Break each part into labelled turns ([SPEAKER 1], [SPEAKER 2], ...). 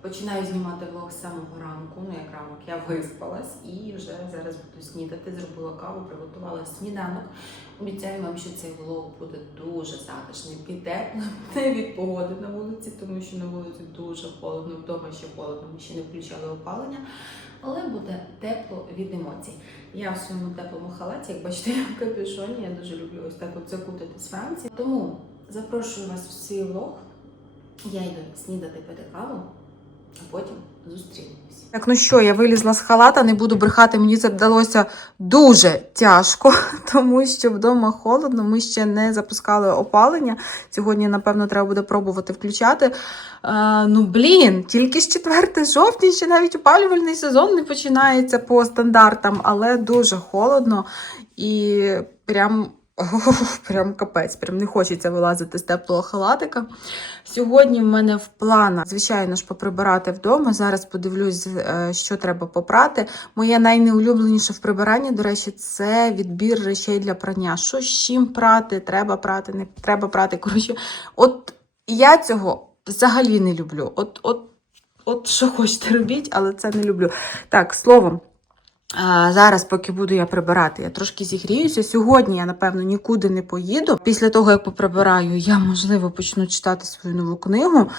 [SPEAKER 1] Починаю знімати влог з самого ранку. Ну, як ранок, я виспалась і вже зараз буду снідати. Зробила каву, приготувала сніданок. Обіцяю вам, що цей влог буде дуже затишний. Піде не від погоди на вулиці, тому що на вулиці дуже холодно, вдома ще холодно, ми ще не включали опалення. Але буде тепло від емоцій. Я в своєму теплому халаті, як бачите, я в капюшоні. Я дуже люблю ось так от закутатись вранці. Тому запрошую вас в свій влог. Я йду снідати пити каву, а потім зустрінемось.
[SPEAKER 2] Так, ну що, я вилізла з халата, не буду брехати, мені це вдалося дуже тяжко, тому що вдома холодно, ми ще не запускали опалення. Сьогодні, напевно, треба буде пробувати включати. Е, ну, блін, тільки з 4 жовтня, ще навіть опалювальний сезон не починається по стандартам, але дуже холодно і прям. Прям капець, прям не хочеться вилазити з теплого халатика. Сьогодні в мене в планах, звичайно ж, поприбирати вдома. Зараз подивлюсь, е, що треба попрати. Моє найнеулюбленіше в прибиранні, до речі, це відбір речей для прання. Що з чим прати, треба прати, не треба прати. Коротше, от я цього взагалі не люблю. От, от, от що хочете робіть, але це не люблю. Так, словом. Зараз, поки буду я прибирати, я трошки зігріюся. Сьогодні я, напевно, нікуди не поїду. Після того, як поприбираю, я, можливо, почну читати свою нову книгу.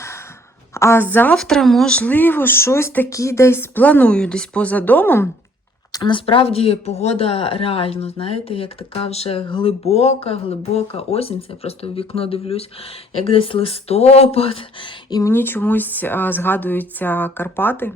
[SPEAKER 2] А завтра, можливо, щось таке десь планую, десь поза домом. Насправді погода реально, знаєте, як така вже глибока, глибока осінь. Це я просто в вікно дивлюсь, як десь листопад. І мені чомусь згадуються Карпати.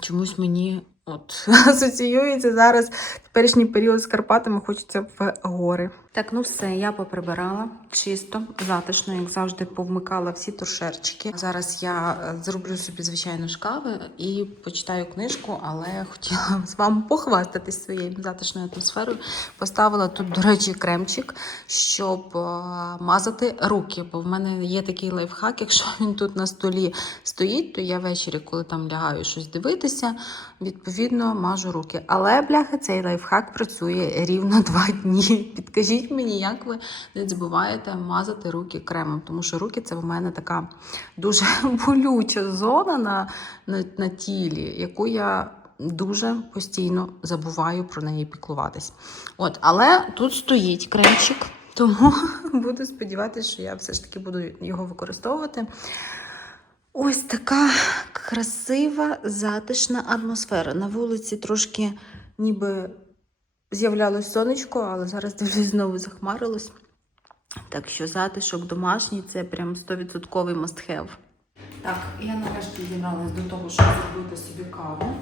[SPEAKER 2] Чомусь мені от асоціюється зараз теперішній період з Карпатами, хочеться в гори. Так, ну все, я поприбирала чисто, затишно, як завжди, повмикала всі туршерчики. Зараз я е, зроблю собі, звичайно, ж кави і почитаю книжку, але хотіла з вами похвастатись своєю затишною атмосферою. Поставила тут, до речі, кремчик, щоб е, мазати руки. Бо в мене є такий лайфхак, якщо він тут на столі стоїть, то я ввечері, коли там лягаю щось дивитися, відповідно мажу руки. Але, бляха, цей лайфхак працює рівно два дні. Підкажіть мені, як ви не забуваєте мазати руки кремом, тому що руки це в мене така дуже болюча зона на, на, на тілі, яку я. Дуже постійно забуваю про неї піклуватись. От, але тут стоїть кремчик, тому буду сподіватися, що я все ж таки буду його використовувати. Ось така красива, затишна атмосфера. На вулиці трошки ніби з'являлось сонечко, але зараз дивлюсь, знову захмарилось. Так що затишок домашній це прям 100% must have.
[SPEAKER 1] Так, я нарешті зібралась до того, щоб зробити собі каву.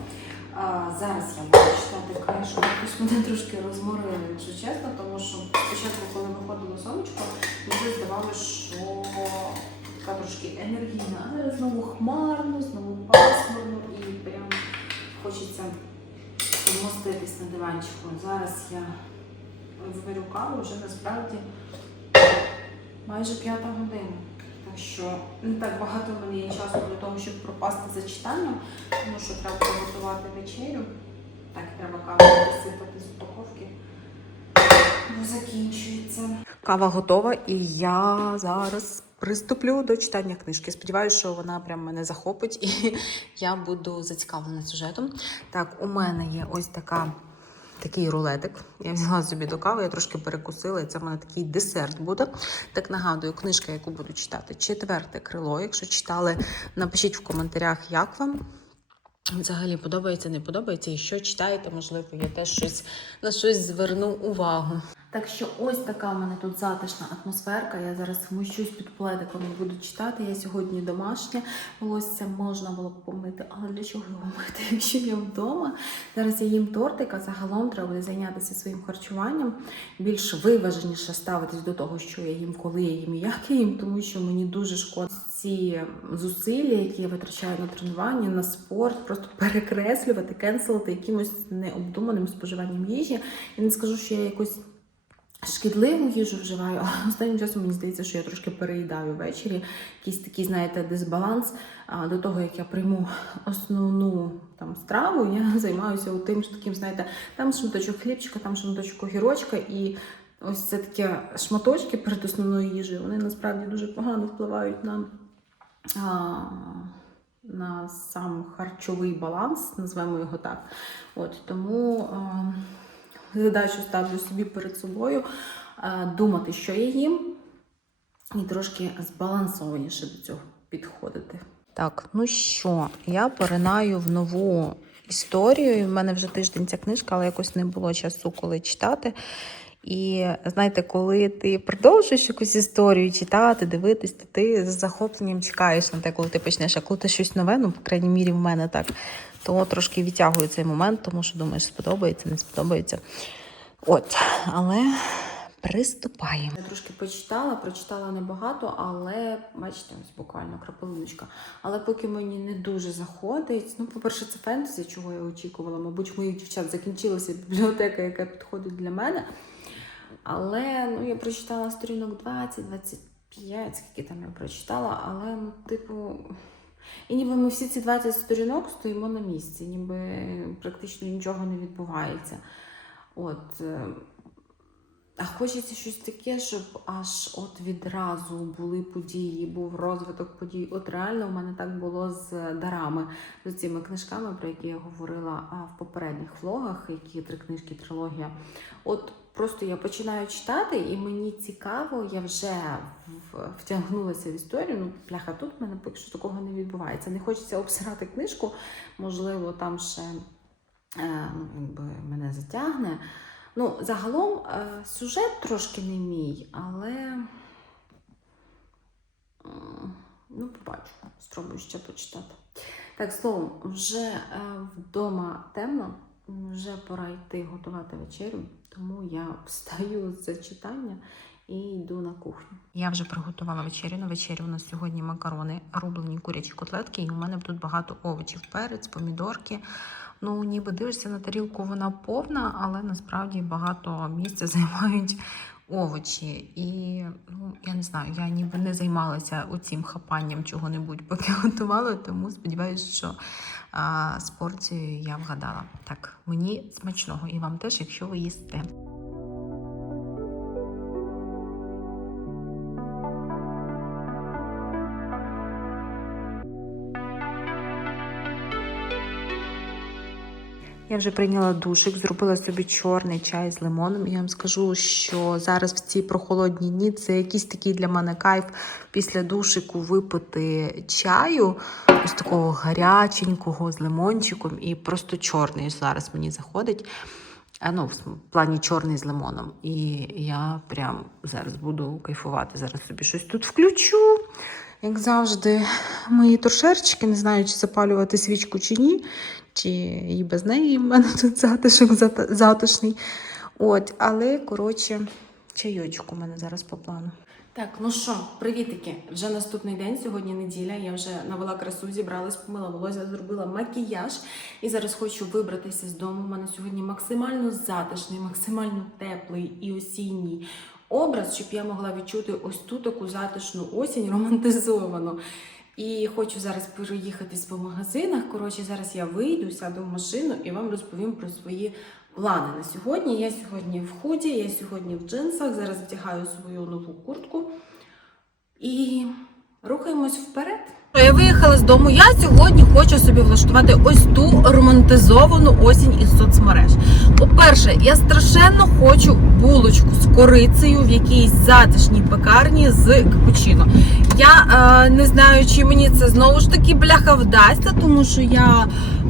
[SPEAKER 1] А, зараз я буду читати книжку. Якось мене трошки розморили, якщо чесно, тому що спочатку, коли виходило сонечко, мені здавалося, що така трошки енергійна, а зараз знову хмарно, знову пасмурно і прям хочеться вмоститись на диванчику. Зараз я зварю каву вже насправді майже п'ята година. Так що не так багато в мене є часу для того, щоб пропасти за читанням, тому що треба приготувати вечерю. Так, треба каву висипати з упаковки. Бо закінчується.
[SPEAKER 2] Кава готова, і я зараз приступлю до читання книжки. Сподіваюся, що вона прям мене захопить і я буду зацікавлена сюжетом. Так, у мене є ось така. Такий рулетик. Я взяла собі до кави, я трошки перекусила, і це в мене такий десерт буде. Так нагадую, книжка, яку буду читати, четверте крило. Якщо читали, напишіть в коментарях, як вам. Взагалі подобається, не подобається, і що читаєте, можливо, я теж щось на щось зверну увагу.
[SPEAKER 1] Так що ось така в мене тут затишна атмосферка. Я зараз вмощусь під пледиком і буду читати. Я сьогодні домашня. Волосся можна було б помити, але для чого його мити, якщо я вдома? Зараз я їм тортик, а загалом треба буде зайнятися своїм харчуванням. Більш виваженіше ставитись до того, що я їм, коли я їм і як я їм, тому що мені дуже шкода ці зусилля, які я витрачаю на тренування, на спорт, просто перекреслювати, кенселити якимось необдуманим споживанням їжі. Я не скажу, що я якось
[SPEAKER 2] шкідливу їжу вживаю, але останнім часом мені здається, що я трошки переїдаю ввечері. Якийсь такий, знаєте, дисбаланс. А до того, як я прийму основну там страву, я займаюся тим що таким, знаєте, там шматочок хлібчика, там шматочок огірочка і. Ось це такі шматочки перед основною їжею, вони насправді дуже погано впливають на, а, на сам харчовий баланс, назвемо його так. От, тому а, задачу ставлю собі перед собою думати, що я їм, і трошки збалансованіше до цього підходити. Так, ну що, я поринаю в нову історію. В мене вже тиждень ця книжка, але якось не було часу, коли читати. І знаєте, коли ти продовжуєш якусь історію читати, дивитись, то ти з захопленням чекаєш на те, коли ти почнеш. А коли ти щось нове, ну, по крайній мірі, в мене так, то трошки відтягую цей момент, тому що думаєш, сподобається, не сподобається. От, але приступаємо. Я трошки почитала, прочитала небагато, але бачите, ось буквально крапелиночка. Але поки мені не дуже заходить. Ну, по-перше, це фентезі, чого я очікувала. Мабуть, моїх дівчат закінчилася бібліотека, яка підходить для мене. Але ну, я прочитала сторінок 20, 25, скільки там я прочитала, але, ну, типу. І ніби ми всі ці 20 сторінок стоїмо на місці, ніби практично нічого не відбувається. От. е, А хочеться щось таке, щоб аж от відразу були події, був розвиток подій. От реально в мене так було з дарами, з цими книжками, про які я говорила в попередніх влогах, які три книжки, трилогія. От просто я починаю читати, і мені цікаво, я вже втягнулася в історію. Ну, пляха, тут в мене поки що такого не відбувається. Не хочеться обсирати книжку, можливо, там ще е, ну, якби мене затягне. Ну, загалом е, сюжет трошки не мій, але ну, побачу, спробую ще почитати. Так, словом, вже е, вдома темно, вже пора йти готувати вечерю, тому я встаю з читання і йду на кухню. Я вже приготувала вечерю. На вечерю у нас сьогодні макарони, рублені курячі котлетки, і у мене тут багато овочів, перець, помідорки. Ну, ніби дивишся на тарілку, вона повна, але насправді багато місця займають овочі. І ну, я не знаю, я ніби не займалася оцім хапанням чого-небудь, поки готувала, тому сподіваюся, що а, з порцією я вгадала. Так, мені смачного і вам теж, якщо ви їсте. Я вже прийняла душик, зробила собі чорний чай з лимоном. Я вам скажу, що зараз в ці прохолодні дні це якийсь такий для мене кайф після душику випити чаю, ось такого гаряченького з лимончиком, і просто чорний зараз мені заходить. Ну, в плані чорний з лимоном. І я прям зараз буду кайфувати. Зараз собі щось тут включу. Як завжди, мої торшерчики, не знаю, чи запалювати свічку чи ні, чи і без неї в мене тут затишок затишний. От, але, коротше, чайочок у мене зараз по плану. Так, ну що, привітики. Вже наступний день, сьогодні неділя. Я вже навела красу, зібралась, помила волосся, зробила макіяж. І зараз хочу вибратися з дому. У мене сьогодні максимально затишний, максимально теплий і осінній образ, щоб я могла відчути ось ту таку затишну осінь романтизовану. І хочу зараз проїхатись по магазинах. Коротше, зараз я вийду, сяду в машину і вам розповім про свої плани на сьогодні. Я сьогодні в худі, я сьогодні в джинсах. Зараз вдягаю свою нову куртку і рухаємось вперед. Я виїхала з дому. Я сьогодні хочу собі влаштувати ось ту романтизовану осінь із соцмереж. По-перше, я страшенно хочу булочку з корицею в якійсь затишній пекарні з капучино. Я е, не знаю, чи мені це знову ж таки бляха вдасться, тому що я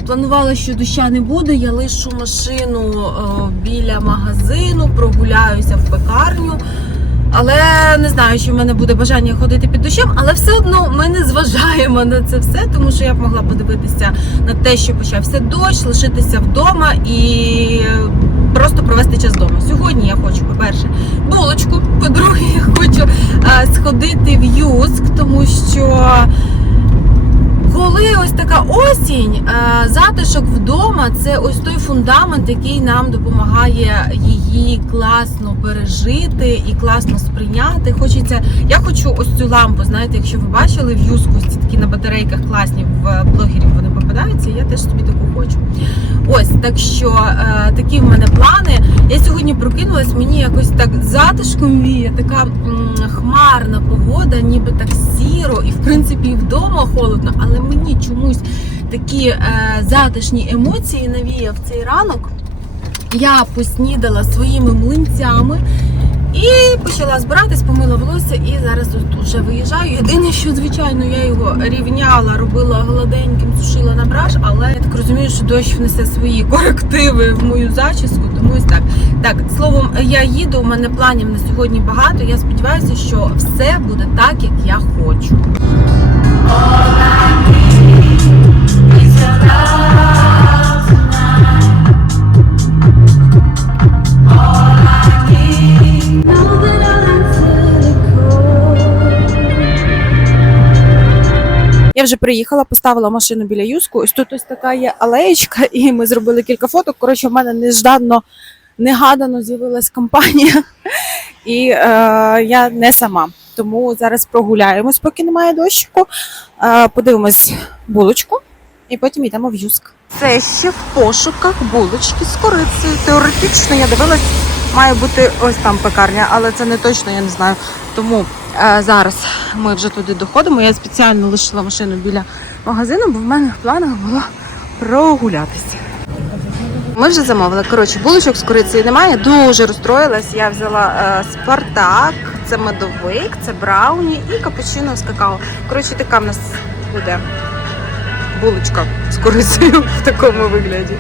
[SPEAKER 2] планувала, що доща не буде. Я лишу машину е, біля магазину, прогуляюся в пекарню. Але не знаю, чи в мене буде бажання ходити під дощем, але все одно ми не зважаємо на це все, тому що я б могла подивитися на те, що почався дощ, лишитися вдома і просто провести час вдома. Сьогодні я хочу, по-перше, булочку, по-друге, я хочу сходити в Юск, тому що Коли ось така осінь, е, затишок вдома це ось той фундамент, який нам допомагає її класно пережити і класно сприйняти. Хочеться, я хочу ось цю лампу. Знаєте, якщо ви бачили в юску, такі на батарейках класні в блогерів вони попадаються. Я теж собі таку хочу. Ось так що е, такі в мене плани. Я сьогодні прокинулась, мені якось так затишком віє, така хмарна погода, ніби так сіро, і в принципі вдома холодно, але мені чомусь такі е, затишні емоції навіяв цей ранок. Я поснідала своїми млинцями і почала збиратись, помила волосся, і зараз тут вже виїжджаю. Єдине, що звичайно я його рівняла, робила гладеньким, сушила на браш, але я так розумію, що дощ внесе свої корективи в мою зачіску, тому ось так. Так, словом, я їду. У мене планів на сьогодні багато. Я сподіваюся, що все буде так, як я хочу. Я вже приїхала, поставила машину біля юску. Ось тут ось така є алеєчка, і ми зробили кілька фоток. Коротше, в мене нежданно, негадано з'явилась компанія, і е, я не сама. Тому зараз прогуляємось, поки немає дощику. Е, подивимось булочку, і потім йдемо в юск. Це ще в пошуках булочки з корицею. Теоретично я дивилась, має бути ось там пекарня, але це не точно, я не знаю. Тому е, зараз ми вже туди доходимо. Я спеціально лишила машину біля магазину, бо в мене в планах було прогулятися. Ми вже замовили. Коротше, булочок з корицею немає. Дуже розстроїлась. Я взяла е, Спартак, це медовик, це брауні і капучино з какао. Коротше, така в нас буде булочка з корицею в такому вигляді.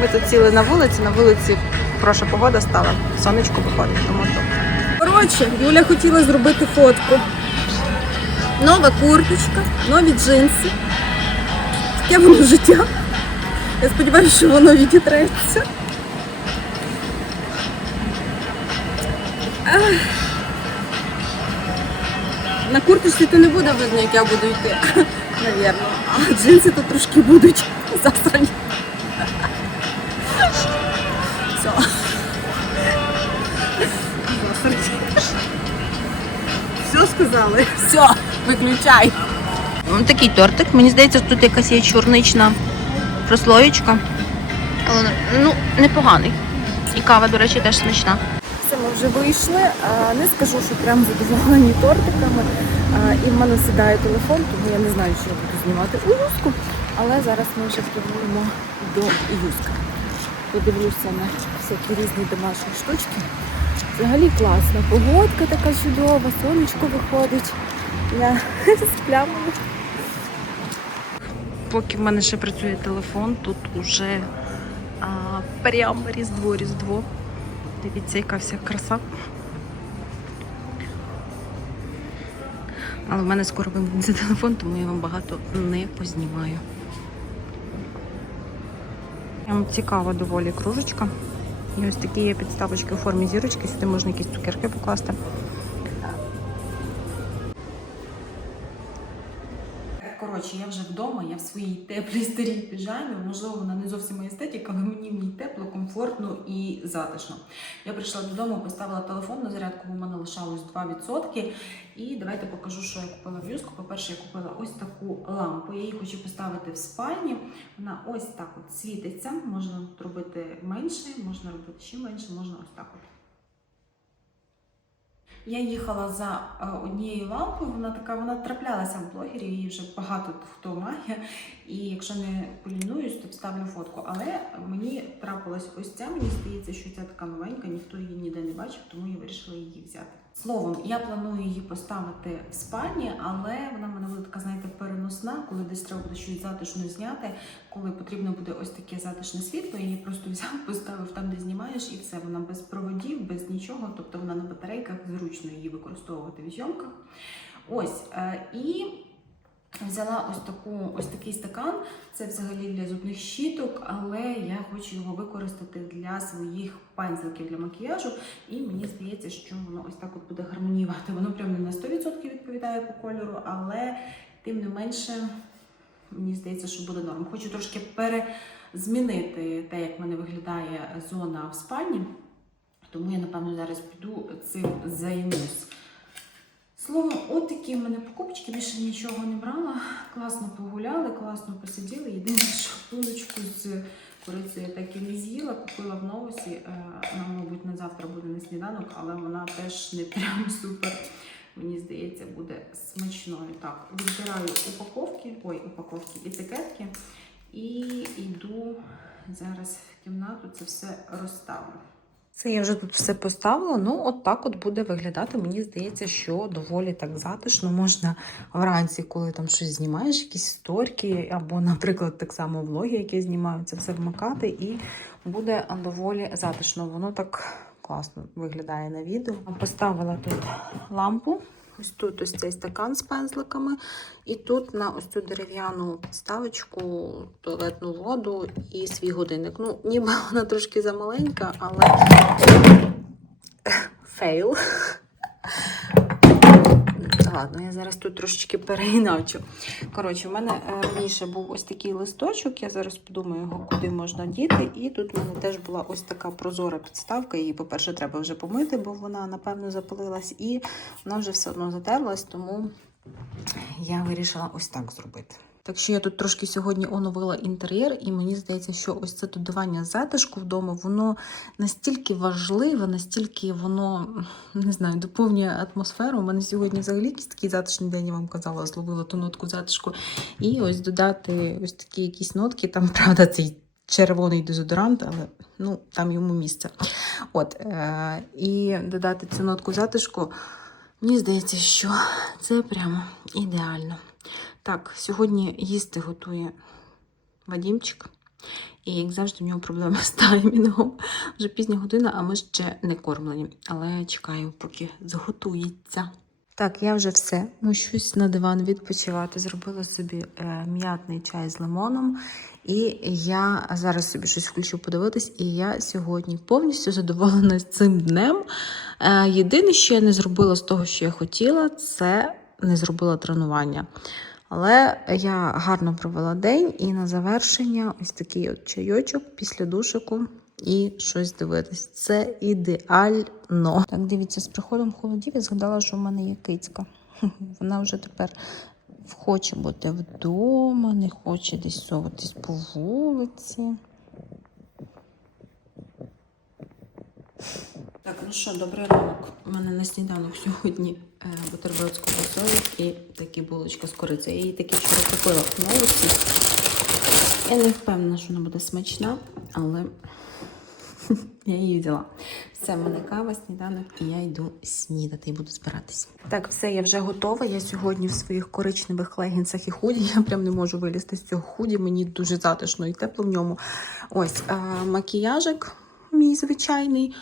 [SPEAKER 2] Ми тут сіли на вулиці, на вулиці хороша погода стала, сонечко виходить, тому то. Коротше, Юля хотіла зробити фотку. Нова курточка, нові джинси. Таке воно життя. Я сподіваюся, що воно відітреться. На курточці то не буде видно, як я буду йти, навірно. А джинси то трошки будуть засрані. Все. Все сказали. Все, виключай. Такий тортик. Мені здається, тут якась є чорнична прослоєчка. Але ну, непоганий. І кава, до речі, теж смачна. Все, ми вже вийшли. Не скажу, що прям задоволені тортиками. І в мене сідає телефон, тому я не знаю, що я буду знімати у юску. Але зараз ми вже плануємо до юска. Подивлюся на всякі різні домашні штучки. Взагалі класна погодка така чудова, сонечко виходить. Я з плямами. Поки в мене ще працює телефон, тут уже а, прямо різдво, різдво. Дивіться, яка вся краса. Але в мене скоро вимкнеться телефон, тому я вам багато не познімаю. Цікава доволі кружечка. І ось такі є підставочки у формі зірочки. Сюди можна якісь цукерки покласти. Коротше, я вже вдома, я в своїй теплій старій піжамі. Можливо, вона не зовсім моя естетика, але мені в ній тепло, комфортно і затишно. Я прийшла додому, поставила телефон на зарядку, в мене лишалось 2%. І давайте покажу, що я купила в юску. По-перше, я купила ось таку лампу. Я її хочу поставити в спальні. Вона ось так от світиться. Можна робити менше, можна робити ще менше, можна ось так от. Я їхала за е, однією лампою, вона така, вона траплялася в блогері, її вже багато хто має. І якщо не полінуюсь, то вставлю фотку. Але мені трапилась ось ця, мені здається, що ця така новенька, ніхто її ніде не бачив, тому я вирішила її взяти. Словом, я планую її поставити в спальні, але вона мене буде така, знаєте, переносна, коли десь треба буде щось затишно зняти, коли потрібно буде ось таке затишне світло, я її просто взяв, поставив там, де знімаєш, і все. Вона без проводів, без нічого, тобто вона на батарейках, зручно її використовувати в зйомках. Ось. е, І взяла ось таку, ось такий стакан. Це взагалі для зубних щіток, але я хочу його використати для своїх пензликів для макіяжу. І мені здається, що воно ось так от буде гармоніювати. Воно прям не на 100% відповідає по кольору, але тим не менше
[SPEAKER 1] мені здається, що буде норм. Хочу трошки перезмінити те, як в мене виглядає зона в спальні. Тому я, напевно, зараз піду цим займусь. Словом, от такі в мене покупочки, більше нічого не брала. Класно погуляли, класно посиділи. Єдине, що булочку з курицею так і не з'їла, купила в новосі. Е, Вона, мабуть, на завтра буде на сніданок, але вона теж не прям супер. Мені здається, буде смачною. Так, відбираю упаковки, ой, упаковки, етикетки і йду зараз в кімнату, це все розставлю.
[SPEAKER 2] Це я вже тут все поставила. Ну, от так от буде виглядати. Мені здається, що доволі так затишно. Можна вранці, коли там щось знімаєш, якісь сторки, або, наприклад, так само влоги, які знімаються, все вмикати, і буде доволі затишно. Воно так класно виглядає на відео. Поставила тут лампу. Ось тут ось цей стакан з пензликами, і тут на ось цю дерев'яну підставочку туалетну воду і свій годинник. Ну, ніби вона трошки замаленька, але фейл. Ладно, я зараз тут трошечки переіначу. Коротше, в мене е, раніше був ось такий листочок, я зараз подумаю його, куди можна діти. І тут в мене теж була ось така прозора підставка. Її, по-перше, треба вже помити, бо вона, напевно, запалилась, і вона вже все одно затерлась, тому я вирішила ось так зробити. Так що я тут трошки сьогодні оновила інтер'єр, і мені здається, що ось це додавання затишку вдома, воно настільки важливе, настільки воно не знаю, доповнює атмосферу. У мене сьогодні взагалі такий затишний день, я вам казала, зловила ту нотку затишку. І ось додати ось такі якісь нотки. Там, правда, цей червоний дезодорант, але ну, там йому місце. От, е- і додати цю нотку затишку. Мені здається, що це прямо ідеально. Так, сьогодні їсти готує Вадімчик. І, як завжди, в нього проблеми з таймінгом. Вже пізня година, а ми ще не кормлені. Але чекаю, поки зготується. Так, я вже все. Мущусь на диван відпочивати. Зробила собі е, м'ятний чай з лимоном. І я зараз собі щось включу подивитись, і я сьогодні повністю задоволена цим днем. Е, єдине, що я не зробила з того, що я хотіла, це не зробила тренування. Але я гарно провела день і на завершення ось такий от чайочок після душику і щось дивитись. Це ідеально. Так, дивіться, з приходом холодів я згадала, що в мене є кицька. Вона вже тепер хоче бути вдома, не хоче десь соватись по вулиці. Так, ну що, добрий ранок. У мене на сніданок сьогодні бутерброд з ковбасою і такі булочка з корицею. Я її таки вчора купила в новості. Я не впевнена, що вона буде смачна, але я її взяла. Все, в мене кава, сніданок, і я йду снідати і буду збиратись. Так, все, я вже готова. Я сьогодні в своїх коричневих легінсах і худі. Я прям не можу вилізти з цього худі. Мені дуже затишно і тепло в ньому. Ось е, макіяжик мій звичайний.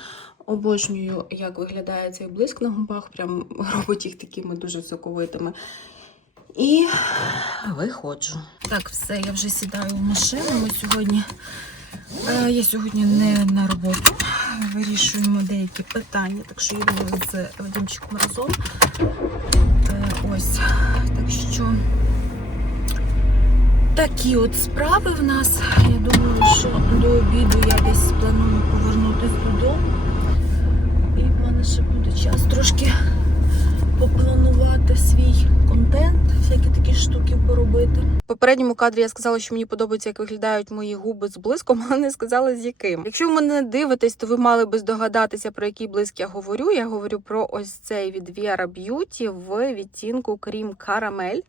[SPEAKER 2] Обожнюю, як виглядає цей блиск на губах, прям робить їх такими дуже соковитими. І виходжу. Так, все, я вже сідаю в машину. Ми сьогодні. Е, я сьогодні не на роботу. Вирішуємо деякі питання, так що їдемо з Вадимчиком разом. Е, ось. Так що такі от справи в нас. Я думаю, що до обіду я десь планую повернутися додому. Ще буде час трошки попланувати свій контент, всякі такі штуки поробити. В попередньому кадрі я сказала, що мені подобається, як виглядають мої губи з блиском, але не сказала з яким. Якщо ви мене дивитесь, то ви мали би здогадатися, про який блиск я говорю. Я говорю про ось цей від Viera Beauty в відтінку крім карамель.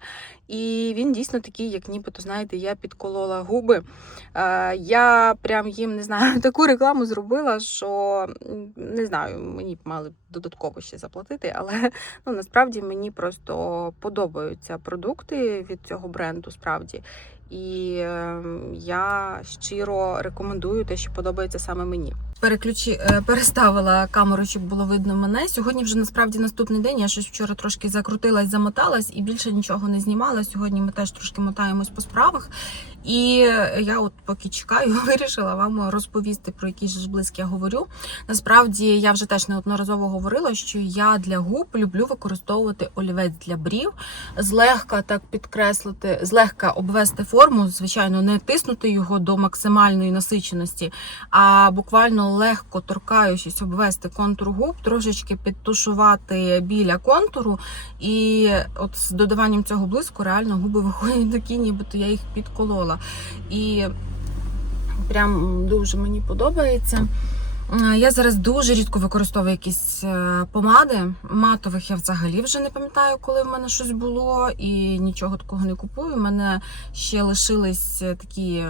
[SPEAKER 2] І він дійсно такий, як нібито, знаєте, я підколола губи. Е, я прям їм не знаю, таку рекламу зробила, що не знаю, мені б мали додатково ще заплатити, але ну насправді мені просто подобаються продукти від цього бренду, справді. І е, я щиро рекомендую те, що подобається саме мені. Переключи, е, переставила камеру, щоб було видно мене. Сьогодні вже насправді наступний день. Я щось вчора трошки закрутилась, замоталась і більше нічого не знімала. Сьогодні ми теж трошки мотаємось по справах. І я, от поки чекаю, вирішила вам розповісти про який ж блиск я говорю. Насправді я вже теж неодноразово говорила, що я для губ люблю використовувати олівець для брів, злегка так підкреслити, злегка обвести форму, звичайно, не тиснути його до максимальної насиченості, а буквально легко торкаючись, обвести контур губ, трошечки підтушувати біля контуру. І от з додаванням цього блиску реально губи виходять такі, нібито я їх підколола. І прям дуже мені подобається. Е, Я зараз дуже рідко використовую якісь е, помади. Матових я взагалі вже не пам'ятаю, коли в мене щось було, і нічого такого не купую. У мене ще лишились е, такі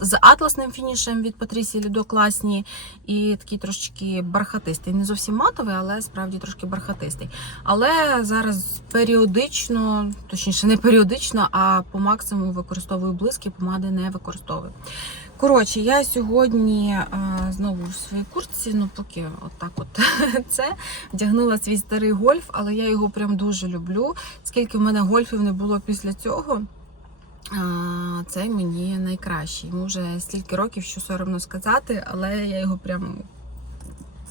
[SPEAKER 2] з атласним фінішем від Патрісі Лідо класні, і такий трошечки бархатистий. Не зовсім матовий, але справді трошки бархатистий. Але зараз періодично, точніше, не періодично, а по максимуму використовую блиски, помади не використовую. Коротше, я сьогодні знову в своїй куртці, ну поки отак от це вдягнула свій старий гольф, але я його прям дуже люблю. Скільки в мене гольфів не було після цього. Цей мені найкращий. Йому вже стільки років, що соромно сказати, але я його прям,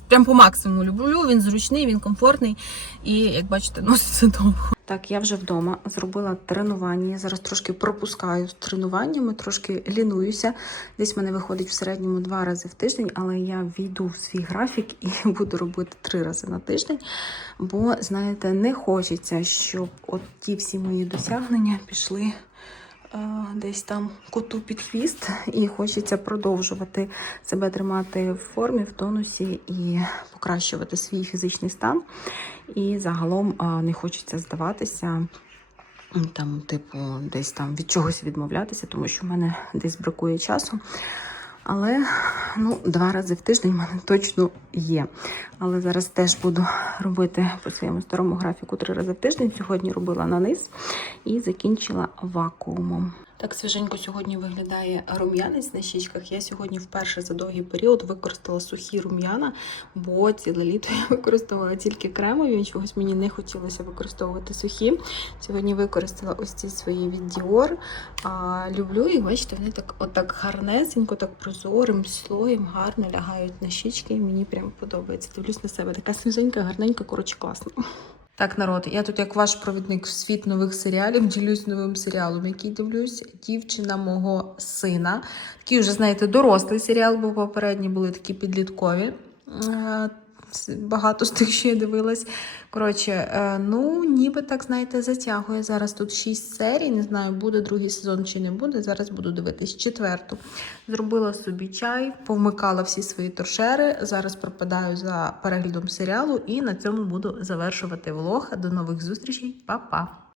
[SPEAKER 2] прям по максимуму люблю. Він зручний, він комфортний і, як бачите, носиться довго. Так, я вже вдома зробила тренування. Я зараз трошки пропускаю з тренуваннями, трошки лінуюся. Десь мене виходить в середньому два рази в тиждень, але я війду в свій графік і буду робити три рази на тиждень. Бо, знаєте, не хочеться, щоб от ті всі мої досягнення пішли десь там коту під хвіст, і хочеться продовжувати себе тримати в формі, в тонусі і покращувати свій фізичний стан. І загалом не хочеться здаватися, там, типу, десь там від чогось відмовлятися, тому що в мене десь бракує часу. Але ну, два рази в тиждень в мене точно є. Але зараз теж буду робити по своєму старому графіку три рази в тиждень. Сьогодні робила на низ і закінчила вакуумом. Так свіженько сьогодні виглядає рум'янець на щічках. Я сьогодні вперше за довгий період використала сухі рум'яна, бо ціле літо я використовувала тільки кремові. Чогось мені не хотілося використовувати сухі. Сьогодні використала ось ці свої від Dior. А, люблю їх, бачите, вони так отак гарнесенько, так прозорим слоєм гарно лягають на щічки. І мені прям подобається. Дивлюсь на себе. Така свіженька, гарненька, коротше, класно. Так, народ, я тут як ваш провідник в світ нових серіалів, ділюсь новим серіалом, який дивлюсь, дівчина мого сина. Такий вже, знаєте, дорослий серіал, бо попередні були такі підліткові. Багато з тих, що я дивилась. Коротше, е, ну, ніби так, знаєте, затягує. Зараз тут 6 серій. Не знаю, буде другий сезон чи не буде. Зараз буду дивитись четверту. Зробила собі чай, повмикала всі свої торшери. Зараз пропадаю за переглядом серіалу і на цьому буду завершувати влог. До нових зустрічей. Па-па!